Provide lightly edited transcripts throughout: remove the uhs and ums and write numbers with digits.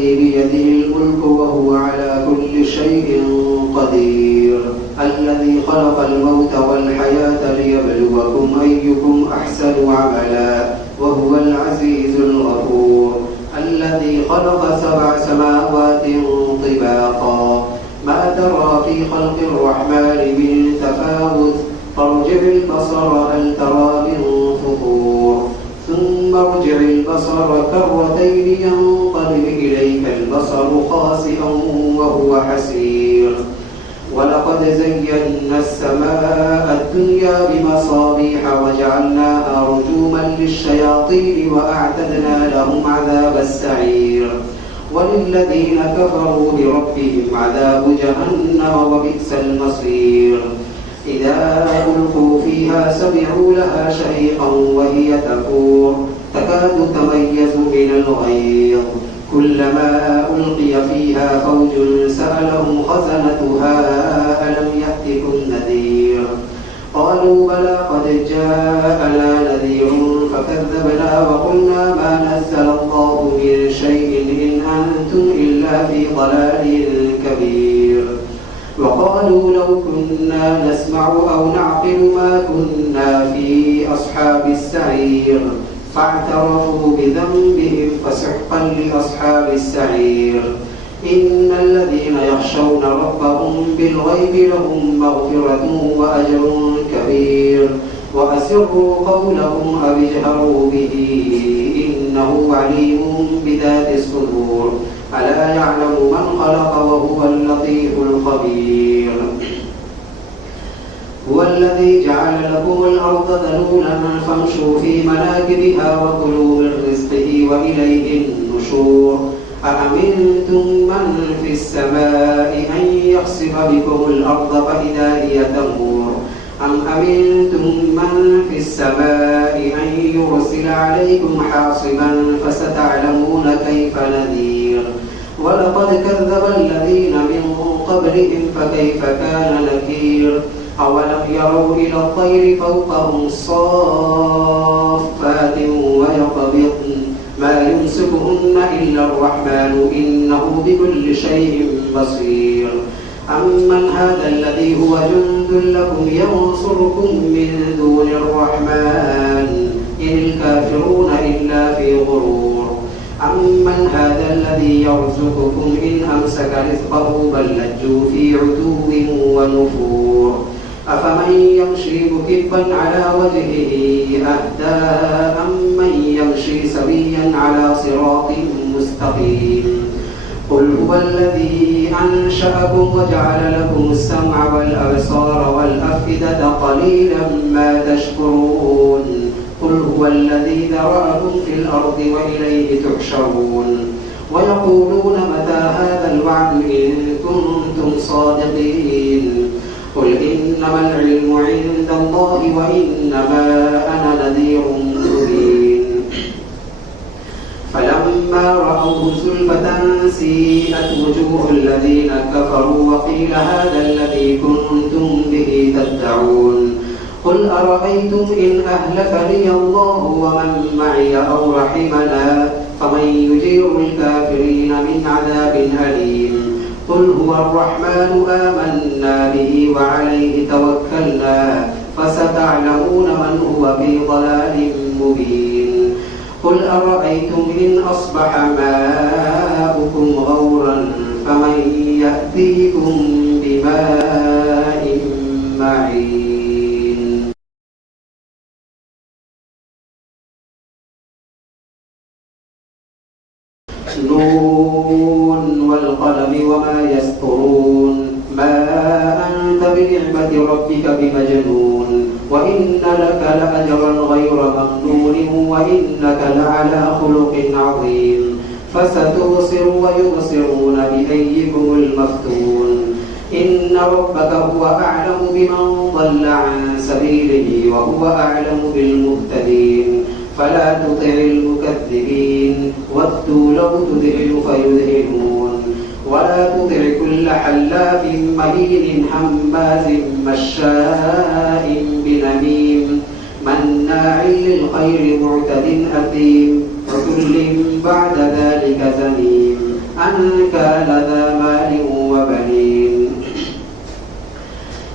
الذي بيده الملك وهو على كل شيء قدير الذي خلق الموت والحياة ليبلوكم أيكم أحسن عملا وهو العزيز الغفور الذي خلق 7 سماوات طباقا ما ترى في خلق الرحمن من تفاوت فارجع البصر هل ترى من فطور ثم ارجع البصر كرتين ينقلب إليك البصر خاسئا وهو حسير ولقد زينا السماء الدنيا بمصابيح وجعلناها رجوما للشياطين وأعتدنا لهم عذاب السعير وللذين كفروا بربهم عذاب جهنم وبئس المصير إذا ألقوا فيها سمعوا لها شهيقا وهي تفور تكاد تميز من الغيظ كلما ألقي فيها فوج سألهم خزنتها ألم يأتكم نذير قالوا بلى قد جاءنا نذير فكذبنا وقلنا ما نزل الله من شيء إن أنتم إلا في ضلال كبير وقالوا لو كنا نسمع أو نعقل ما كنا في أصحاب السعير فاعترفوا بذنبهم فسحقا لأصحاب السعير إن الذين يخشون ربهم بالغيب لهم مغفرة وأجر كبير وأسروا قولهم أو اجهروا به إنه عليم بذات الصدور ألا يعلم من خلق وهو اللطيف الخبير هو الذي جعل لكم الأرض ذلولا فامشوا في مناكبها وكلوا من رزقه وإليه النشور أأمنتم من في السماء أن يخسف بكم الأرض فإذا هي تمور أم أمنتم من في السماء أن يرسل عليكم حاصبا فستعلمون كيف نذير ولقد كذب الذين من قبلهم فكيف كان نكير أولم يروا إلى الطير فوقهم صافات ويقبضن ما يمسكهن إلا الرحمن إنه بكل شيء بصير أمن هذا الذي هو جند لكم ينصركم من دون الرحمن إن الكافرون إلا في غرور أمن هذا الذي يرزقكم إن أمسك رزقه بل لجوا في عتو ونفور أفمن يمشي مكبا على وجهه أهدى أمن يمشي سويا على صراط مستقيم قل هو الذي أنشأكم وجعل لكم السمع والأبصار والأفئدة قليلا ما تشكرون قل هو الذي ذرأكم في الأرض وإليه تحشرون ويقولون متى هذا الوعد إن كنتم صادقين قل إنما العلم عند الله وإنما أنا نذير مبين فلما رأوه زلفة سيئت وجوه الذين كفروا وقيل هذا الذي كنتم به تدعون قل أرأيتم إن أهلكني الله ومن معي أو رحمنا فمن يجير الكافرين من عذاب أليم قل هو الرحمن آمنا به وعليه توكلنا فستعلمون من هو في ضلال مبين قل أرأيتم إن أصبح ماؤكم غورا فمن يأتيكم بماء معين نون والقلم وما يسطرون ما أنت بنعمة ربك بمجنون وإن لك لأجرا غير ممنون وإنك لعلى خلق عظيم فستبصر ويبصرون بأيكم المفتون إن ربك هو أعلم بمن ضل عن سبيله وهو أعلم بالمهتدين فلا تطع المكذبين ودوا لو تدهن فيدهنون ولا تطع كل حلاف مهين هماز مشاء بنميم مناع للخير معتد أثيم عتل بعد ذلك زنيم كان ذا مال وبنين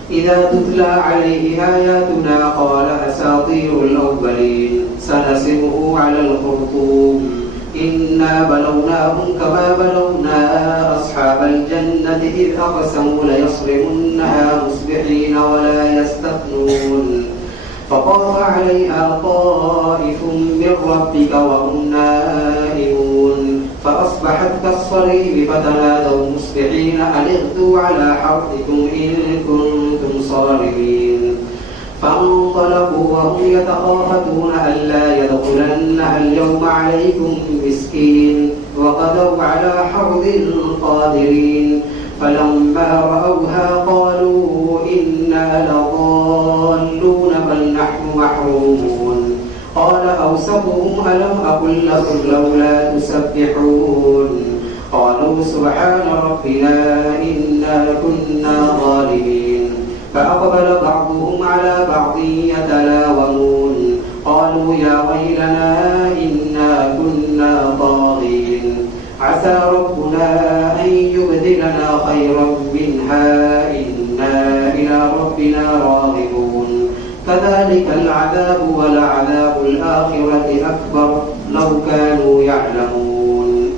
إذا تتلى عليه آياتنا قال أساطير الأولين سنسمه على الخرطوم إنا بلوناهم كما بلونا أصحاب الجنة إذ أقسموا ليصرمنها مصبحين ولا يستثنون فطاف عليها طائف من ربك وهم نائمون فأصبحت كالصريم فتنادوا مصبحين أن اغدوا على حرثكم إن كنتم صارمين فانطلقوا وهم يتخافتون ألا يدخلنها اليوم عليكم مسكين وغدوا على حرد قادرين فلما رأوها قالوا إنا لضالون بل نحن محرومون قال أوسطهم ألم أقل لكم لولا تسبحون قالوا سبحان ربنا إنا كنا ظالمين فأقبل بعضهم على بعض يتلاومون قالوا يا ويلنا إنا كنا طاغين عسى ربنا أن يبدلنا خيرا منها إنا إلى ربنا راغبون كذلك العذاب ولعذاب الآخرة أكبر لو كانوا يعلمون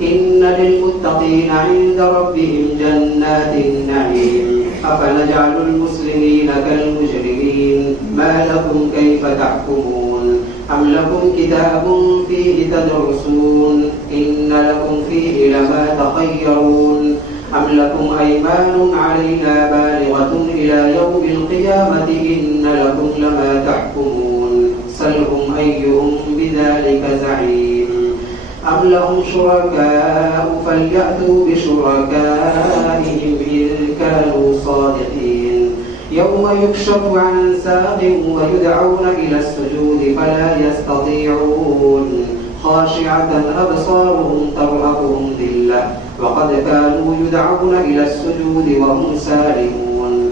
إن للمتقين عند ربهم جنات النعيم أفنجعل المسلمين كالمجرمين ما لكم كيف تحكمون أم لكم كتاب فيه تدرسون إن لكم فيه لما تخيرون أم لكم أيمان علينا بالغة إلى يوم القيامة إن لكم لما تحكمون سلهم أيهم بذلك زعيم أم لهم شركاء فليأتوا بشركائهم إن كانوا صادقين يوم يكشف عن ساق ويدعون إلى السجود فلا يستطيعون خاشعة أبصارهم ترهقهم ذلة وقد كانوا يدعون إلى السجود وهم سالمون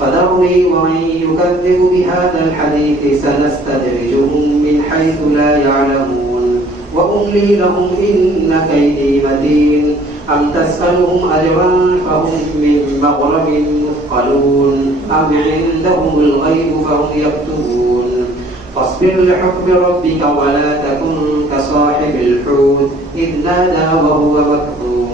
فذرني ومن يكذب بهذا الحديث سنستدرجهم من حيث لا يعلمون وأملي لهم إن كيدي متين أم تسألهم أجرا فهم من مغرم مثقلون أم عندهم الغيب فهم يكتبون فاصبر لحكم ربك ولا تكن كصاحب الحوت إذ نادى وهو مكظوم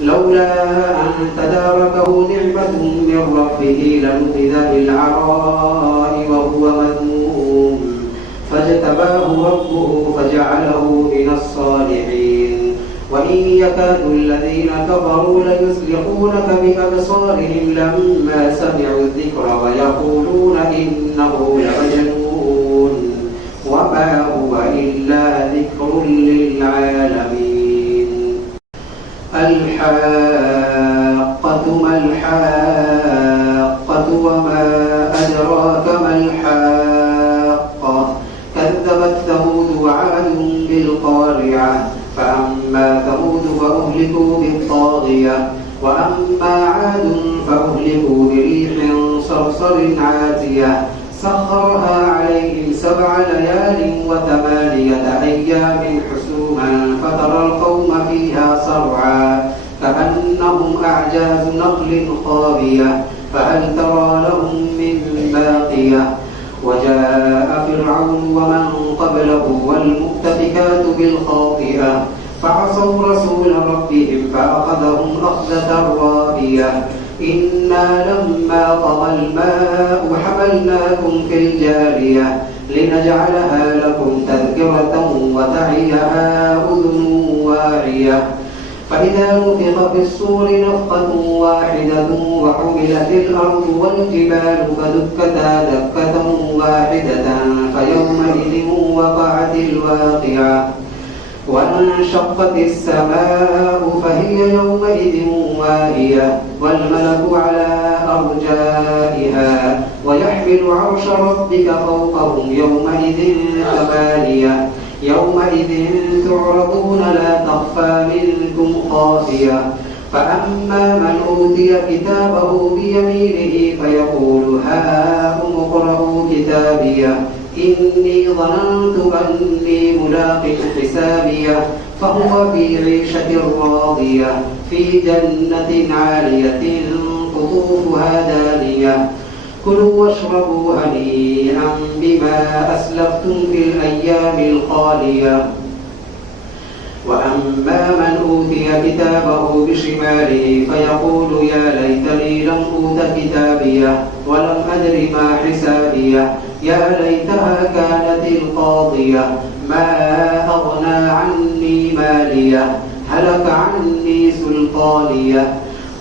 لولا أن تداركه نعمة من ربه لنبذ بالعراء وهو مذموم فاجتباه ربه فجعله من الصالحين وإن يكاد الذين كفروا ليزلقونك بأبصارهم لما سمعوا الذكر ويقولون إنه لمجنون وما هو إلا ذكر للعالمين الحاقة ما الحاقة وما أدراك ما الحاقة كذبت ثمود وعاد بالقارعة فأما ثمود فأهلكوا بالطاغية وأما عاد فأهلكوا بريح صرصر عاتية سخرها عليهم 7 ليال و8 أيام حسوما فترى القوم فيها صرعا كأنهم أعجاز نخل خاوية فهل ترى لهم من باقية وجاء فرعون ومن قبله والمؤتفكات بالخاطئة فعصوا رسول ربهم فأخذهم أخذة رابية إنا لما طغى الماء حملناكم في الجارية لنجعلها لكم تذكرة وتعيها أذن واعية فإذا نفخ في الصور نفخة واحدة وحملت الأرض والجبال فدكتا دكة واحدة فيومئذ وقعت الواقعة وانشقت السماء فهي يومئذ واهية والملك على أرجائها ويحمل عرش ربك فوقهم يومئذ 8 يومئذ تعرضون لا تخفى منكم خافية فأما من أوتي كتابه بيمينه فيقول هاؤم اقرءوا كتابيه إني ظننت أني ملاق حسابيه فهو في عيشة راضية في جنة عالية قطوفها دانية كلوا واشربوا هنيئا بما أسلفتم في الأيام الخالية وأما من أوتي كتابه بشماله فيقول يا ليتني لم أوت كتابيه ولم أدر ما حسابيه يا ليتها كانت القاضية ما أغنى عني ماليه هلك عني سلطانيه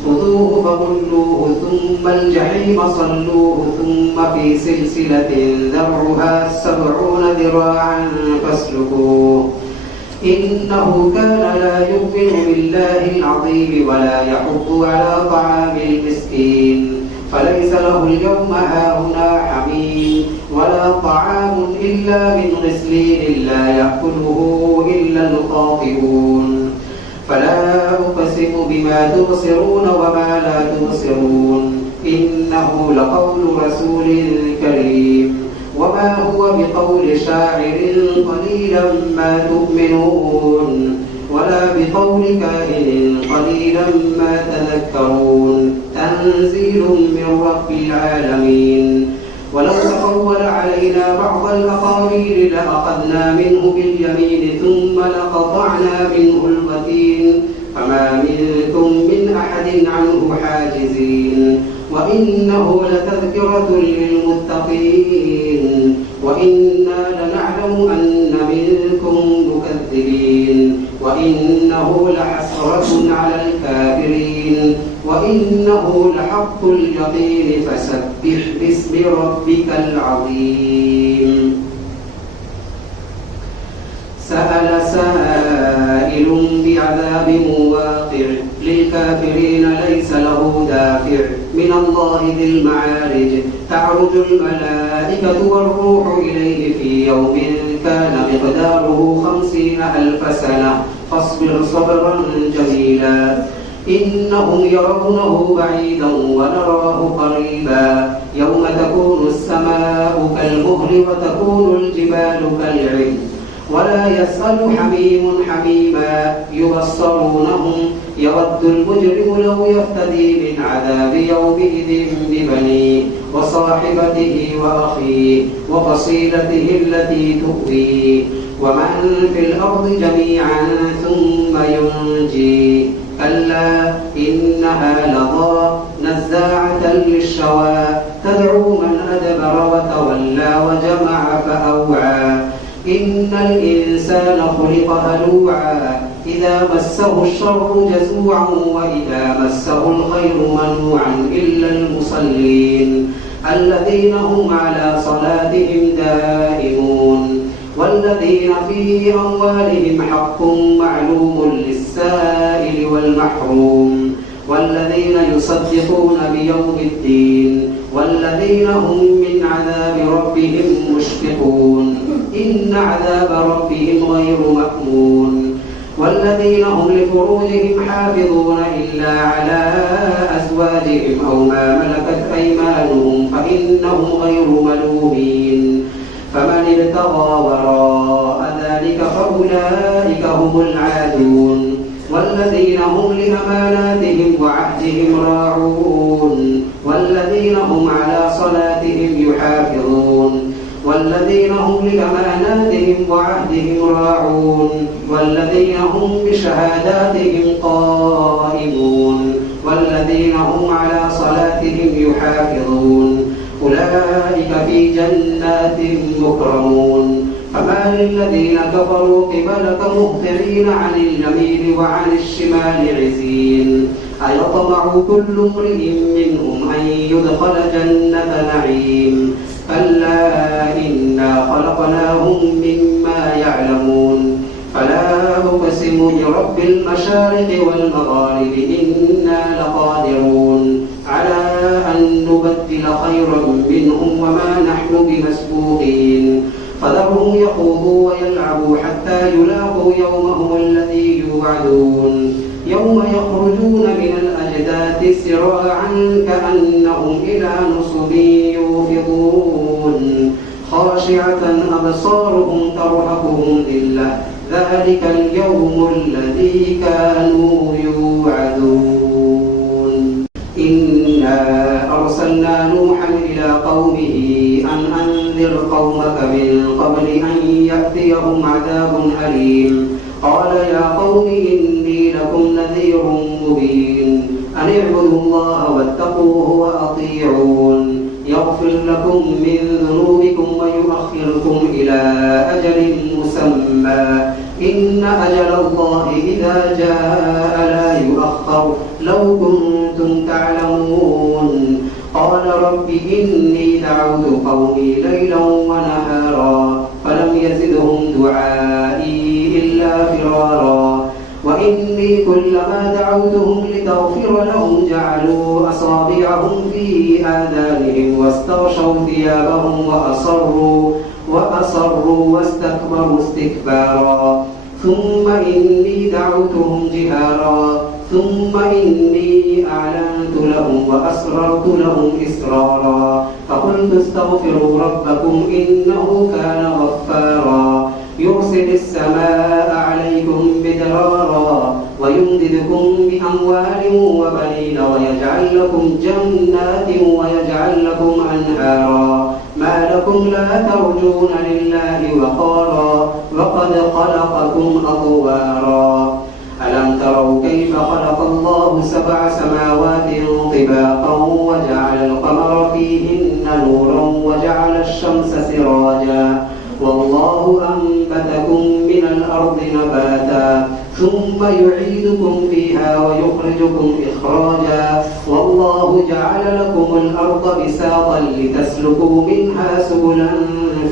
خذوه فغلوه ثم الجحيم صلوه ثم في سلسلة ذرعها 70 ذراعا فاسلكوه إنه كان لا يؤمن بالله العظيم ولا يحض على طعام المسكين فليس له اليوم هاهنا حميم ولا طعام إلا من غسلين لا يأكله إلا الخاطئون فلا أقسم بما تبصرون وما لا تبصرون إنه لقول رسول كريم وما هو بقول شاعر قليلا ما تؤمنون ولا بقول كاهن قليلا ما تذكرون تنزيل من رب العالمين ولو تقول علينا بعض الأقاويل لأخذنا منه باليمين ثم لقطعنا منه الوتين فما منكم من أحد عنه حاجزين وإنه لتذكرة للمتقين وإنا لنعلم أن منكم مكذبين وإنه لحسرة على الكافرين وإنه لحق اليقين فسبح باسم ربك العظيم سأل سائل بعذاب واقع للكافرين ليس له دافع من الله ذي المعارج تعرج الملائكة والروح إليه في يوم كان مقداره 50,000 سنة فاصبر صبرا جميلا إنهم يرونه بعيدا ونراه قريبا يوم تكون السماء كالمهل وتكون الجبال كالعهن ولا يسأل حميم حميما يبصرونهم يود المجرم لو يفتدي من عذاب يومئذ ببنيه وصاحبته وأخيه وفصيلته التي تؤويه ومن في الأرض جميعا ثم ينجيه كلا إنها لظى نزاعة للشوى تدعو من أدبر وتولى وجمع فأوعى إن الإنسان خلق هلوعا إذا مسه الشر جزوعا وإذا مسه الخير منوعا إلا المصلين الذين هم على صلاتهم دائمون والذين في أموالهم حق معلوم للسائل والمحروم والذين يصدقون بيوم الدين والذين هم من عذاب ربهم مشفقون إن عذاب ربهم غير مأمون والذين هم لفروجهم حافظون إلا على أزواجهم أو ما ملكت أيمانهم فإنهم غير ملومين فمن ابتغى وراء ذلك فأولئك هم العادون والذين هم لأماناتهم وعهدهم راعون والذين هم على صلاتهم يحافظون والذين هم لأماناتهم وعهدهم راعون والذين هم بشهاداتهم قائمون والذين هم على صلاتهم يحافظون أولئك في جنات مكرمون فما للذين كفروا قبلك مهطعين عن اليمين وعن الشمال عزين أيطمع كل امرئ منهم أن يدخل جنة نعيم كلا إنا خلقناهم مما يعلمون فلا أقسم برب المشارق والمغارب إنا لقادرون على أن نبدل خيرا منهم وما نحن بمسبوقين فذرهم يخوضوا ويلعبوا حتى يلاقوا يومهم الذي يوعدون يوم يخرجون من الأجداث سراعا كأنهم إلى نصب يوفضون خاشعة أبصارهم ترهقهم ذلة ذلك اليوم الذي كانوا يوعدون إنا أرسلنا نوحا إلى قومه أن أنذر قومك من قبل أن يأتيهم عذاب أليم قال يا قوم إني لكم نذير مبين أن اعبدوا الله واتقوه وأطيعون يغفر لكم من ذنوبكم ويؤخركم إلى أجل مسمى إن أجل الله إذا جاء لا يؤخر لو كنتم تعلمون قال رب إني دعوت قومي ليلا ونهارا فلم يزدهم دعائي إلا فرارا وإني كلما دعوتهم لتغفر لهم جعلوا أصابعهم في آذانهم واستغشوا ثيابهم وأصروا واستكبروا استكبارا ثم إني دعوتهم جهارا ثم إني أعلنت لهم وأسررت لهم إسرارا فقلت استغفروا ربكم إنه كان غفارا يرسل السماء عليكم مدرارا ويمددكم بأموال وبنين ويجعل لكم جنات ويجعل لكم أنهارا ما لكم لا ترجون لله وقارا وقد خلقكم أطوارا ألم تروا كيف خلق الله 7 سماوات طباقا وجعل القمر فيهن نورا وجعل الشمس سراجا والله أنبتكم من الأرض نباتا ثم يعيدكم فيها ويخرجكم إخراجا والله جعل لكم الأرض بساطا لتسلكوا منها سبلا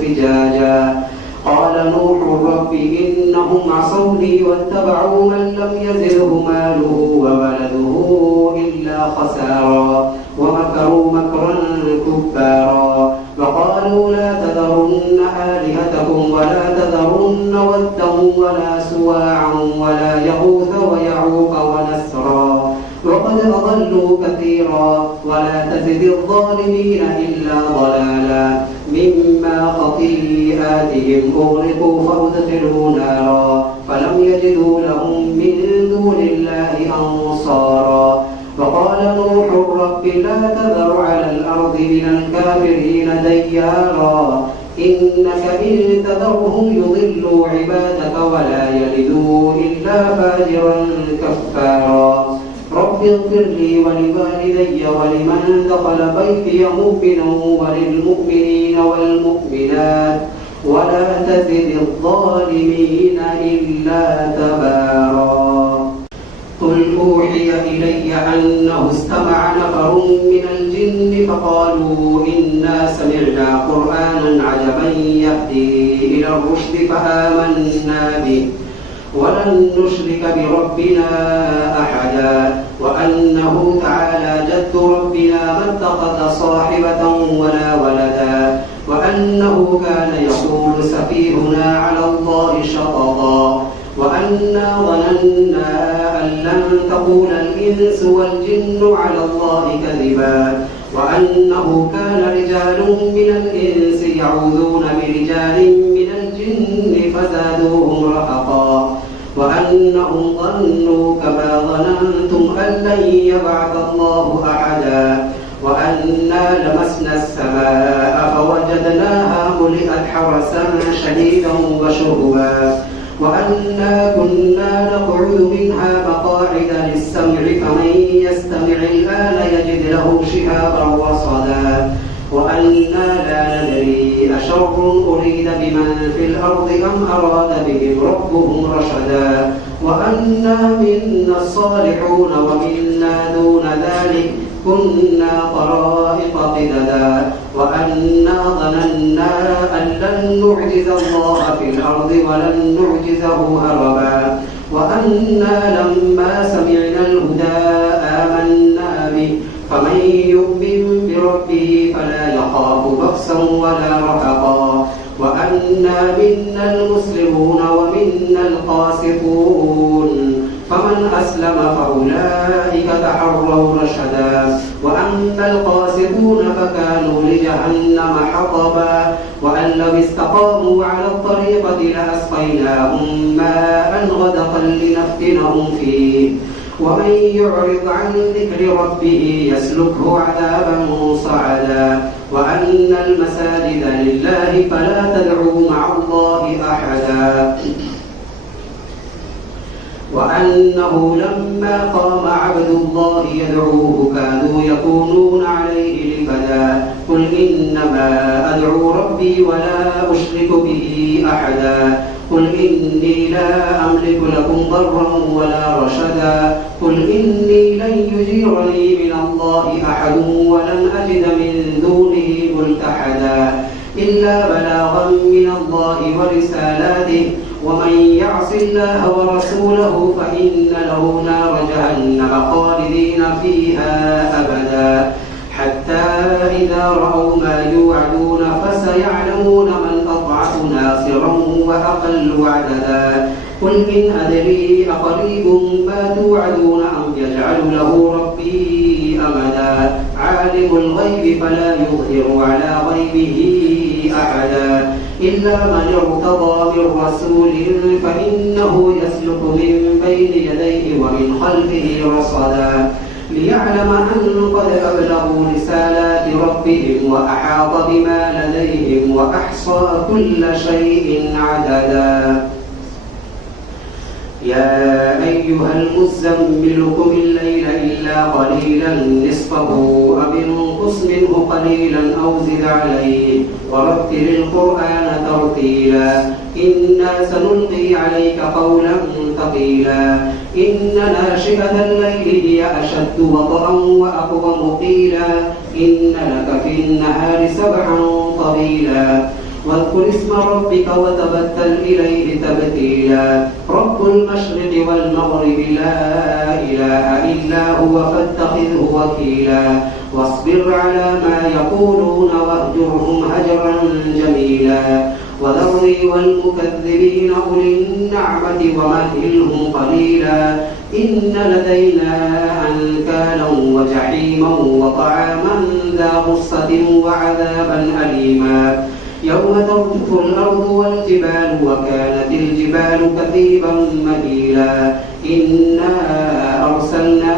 فجاجا قال نوح رب إنهم عصوني واتبعوا من لم يزده ماله وولده إلا خسارا ومكروا مكرا كبارا وقالوا لا تذرن آلهتكم ولا تذرن ودا ولا سواعا ولا يغوث ويعوق ونسرا وقد أضلوا كثيرا ولا تزد الظالمين إلا ضلالا مما خطيئاتهم أغرقوا فأدخلوا نارا فلم يجدوا لهم من دون الله أنصارا وقال نوح رب لا تذر على الأرض من الكافرين ديارا إنك إن تذرهم يضلوا عبادك ولا يلدوا إلا فاجرا كفارا رب اغفر لي ولوالدي ولمن دخل بيتي مؤمنا وللمؤمنين والمؤمنات ولا تزد الظالمين إلا تبارا قل أوحي إلي أنه استمع نفر من الجن فقالوا إنا سمعنا قرآنا عجبا يهدي إلى الرشد فآمنا به ولن نشرك بربنا أحدا وأنه تعالى جد ربنا ما اتخذ صاحبة ولا ولدا وأنه كان يقول سفيهنا على الله شططا وأنا ظننا أن لن تقول الإنس والجن على الله كذبا وأنه كان رجال من الإنس يعوذون برجال من الجن فزادوهم رهقا وأنهم ظنوا كما ظننتم أن لن يبعث الله أحدا وأنا لمسنا السماء فوجدناها ملئت حرسا شديدا وشهبا وأنا كنا نقعد منها مقاعد للسمع فمن يستمع الآن يجد له شهابا رصدا وأنا لا ندري أشر أريد بمن في الأرض أم أراد بهم ربهم رشدا وأنا منا الصالحون ومنا دون ذلك كنا طرائق قددا وأنا ظننا أن لن نعجز الله في الأرض ولن نعجزه هربا وأنا لما سمعنا الهدى آمنا به فمن يؤمن بربه فلا يخاف بخسا ولا رهقا وأنا منا المسلمون ومنا القاسطون فمن أسلم فأولئك تحروا رشدا وأما القاسطون فكانوا لجهنم حطبا وأن لو استقاموا على الطريقة لأسقيناهم ماء غدقا لنفتنهم فيه ومن يعرض عن ذكر ربه يسلكه عذابا صعدا وأن المساجد لله فلا تدعوا مع الله أحدا وأنه لما قام عبد الله يدعوه كادوا يكونون عليه لبدا قل إنما أدعو ربي ولا أشرك به أحدا قل إني لا أملك لكم ضرا ولا رشدا قل إني لن يجيرني من الله أحد ولن أجد من دونه ملتحدا إلا بلاغا من الله ورسالاته ومن يعص الله ورسوله فإن له نار جهنم خالدين فيها أبدا حتى إذا رأوا ما يوعدون فسيعلمون من أضعف ناصرا وأقل عددا قل إن أدري أقريب ما توعدون أم يجعل له ربي أمدا عالم الغيب فلا يظهر على غيبه أحدا إلا من ارتضى من رسول فإنه يسلك من بين يديه ومن خلفه رصدا ليعلم أن قد أبلغوا رسالات ربهم وأحاط بما لديهم وأحصى كل شيء عددا يا أيها المزمل قم الليل إلا قليلا نصفه أو انقص منه قليلا أو زد عليه ورتل القرآن ترتيلا إنا سنلقي عليك قولا ثقيلا إن ناشئة الليل هي أشد وطئا وأقوم قيلا إن لك في النهار سبحا طويلا واذكر اسم ربك وتبتل إليه تبتيلا رب المشرق والمغرب لا إله إلا هو فاتخذه وكيلا واصبر على ما يقولون واهجرهم هجرا جميلا وذرني والمكذبين أولي النعمة ومهلهم قليلا إن لدينا أنكالا وجحيما وطعاما ذا غصة وعذابا أليما يوم ترجف الأرض والجبال وكانت الجبال كثيبا مهيلا إنا أرسلنا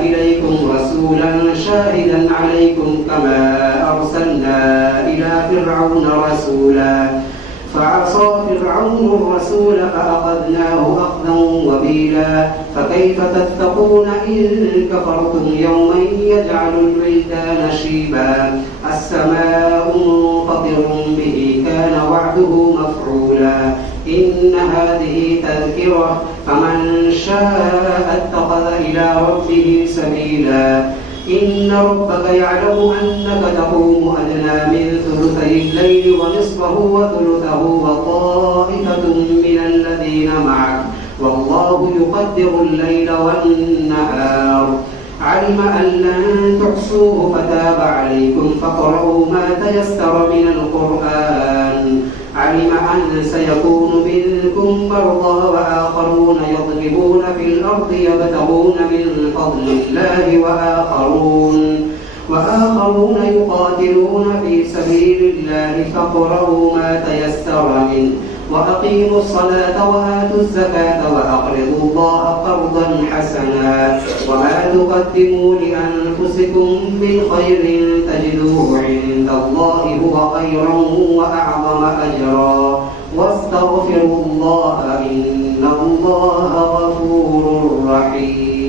إليكم رسولا شاهدا عليكم كما أرسلنا إلى فرعون رسولا فعصى فرعون الرسول فأخذناه أخذا وبيلا فكيف تتقون إن كفرتم يوما يجعل الولدان شيبا السماء منفطر به كان وعده مفعولا إن هذه تذكرة فمن شاء اتخذ إلى ربه سبيلا إن ربك يعلم أنك تقوم أدنى من ثلثي الليل ونصفه وثلثه وطائفة من الذين معك والله يقدر الليل والنهار علم أن لن تحصوه فتاب عليكم فاقرؤوا ما تيسر من القرآن علم أن سيكون منكم مرضى وآخرون يضربون في الأرض يبتغون من فضل الله وآخرون يقاتلون في سبيل الله فاقرؤوا ما تيسر منه وأقيموا الصلاة وآتوا الزكاة وأقرضوا الله قرضا حسنا وما تقدموا لأنفسكم من خير تجدوه عند الله هو خيرا وأعظم أجرا واستغفروا الله إن الله غفور رحيم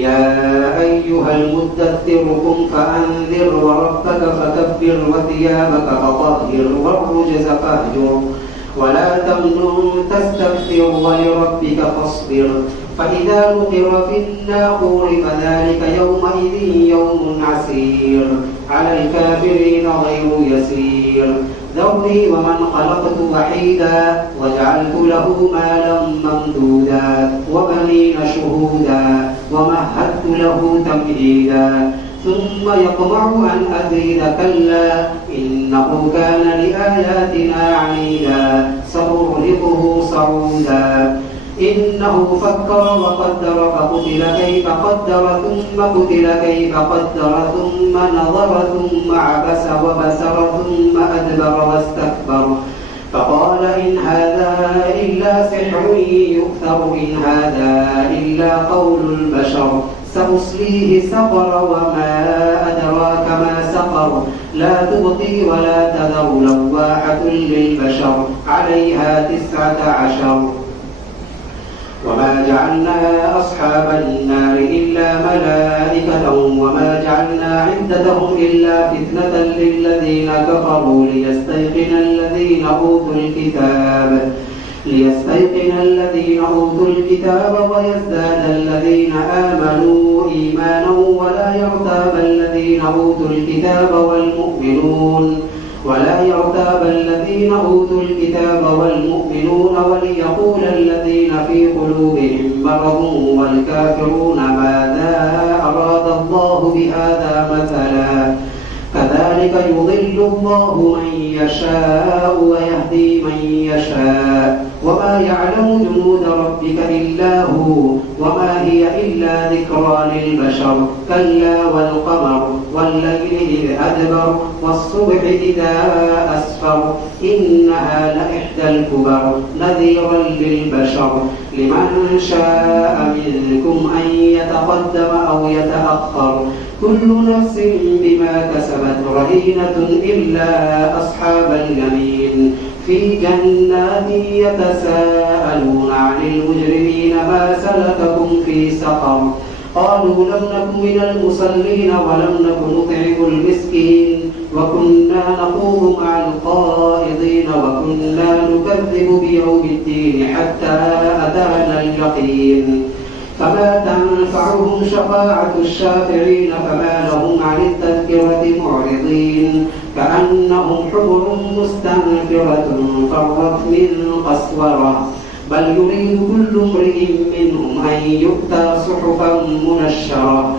يا أيها المدثر قم فأنذر وربك فكبر وثيابك فطهر والرجز فاهجر ولا تمنن تستكثر ولربك فاصبر فإذا نقر في الناقور فذلك يومئذ يوم عسير على الكافرين غير يسير ذرني ومن خلقت وحيدا وجعلت له مالا ممدودا وبنين شهودا ومهدت له تمهيدا ثم يطمع أن أزيد كلا إنه كان لآياتنا عنيدا سأرهقه صعودا إنه فكر وقدر فقتل كيف قدر ثم قتل كيف قدر ثم نظر ثم عبس وبسر ثم أدبر واستكبر فقال إن هذا إلا سحر يؤثر إن هذا إلا قول البشر سأصليه سقر وما أدراك ما سقر لا تبقي ولا تذر لواحة للبشر عليها 19 وما جعلنا أصحاب النار إلا ملائكة وما جعلنا عدتهم إلا فتنة للذين كفروا ليستيقن الذين أوتوا الكتاب ويزداد الذين آمنوا إيمانا ولا يرتاب الذين أوتوا الكتاب والمؤمنون وليقول الذين في قلوبهم مرض والكافرون ماذا أراد الله بهذا مثلا كذلك يضل الله من يشاء ويهدي من يشاء وما يعلم جنود ربك إلا هو وما هي إلا ذكرى للبشر كلا والقمر والليل إذ أدبر والصبح إذا أسفر إنها لإحدى الكبر نذيرا للبشر لمن شاء منكم أن يتقدم أو يتأخر كل نفس بما كسبت رهينة إلا أصحاب اليمين في جنات يتساءلون عن المجرمين ما سلككم في سقر قالوا لم نكن من المصلين ولم نكن نطعم المسكين وكنا نخوض مع الخائضين وكنا نكذب بيوم الدين حتى أتانا اليقين فما تنفعهم شفاعة الشافعين فما لهم عن التذكرة معرضين كأنهم حمر مستنفرة فرت من قسورة بل يريد كل امرئ منهم أن يؤتى صحفا منشرة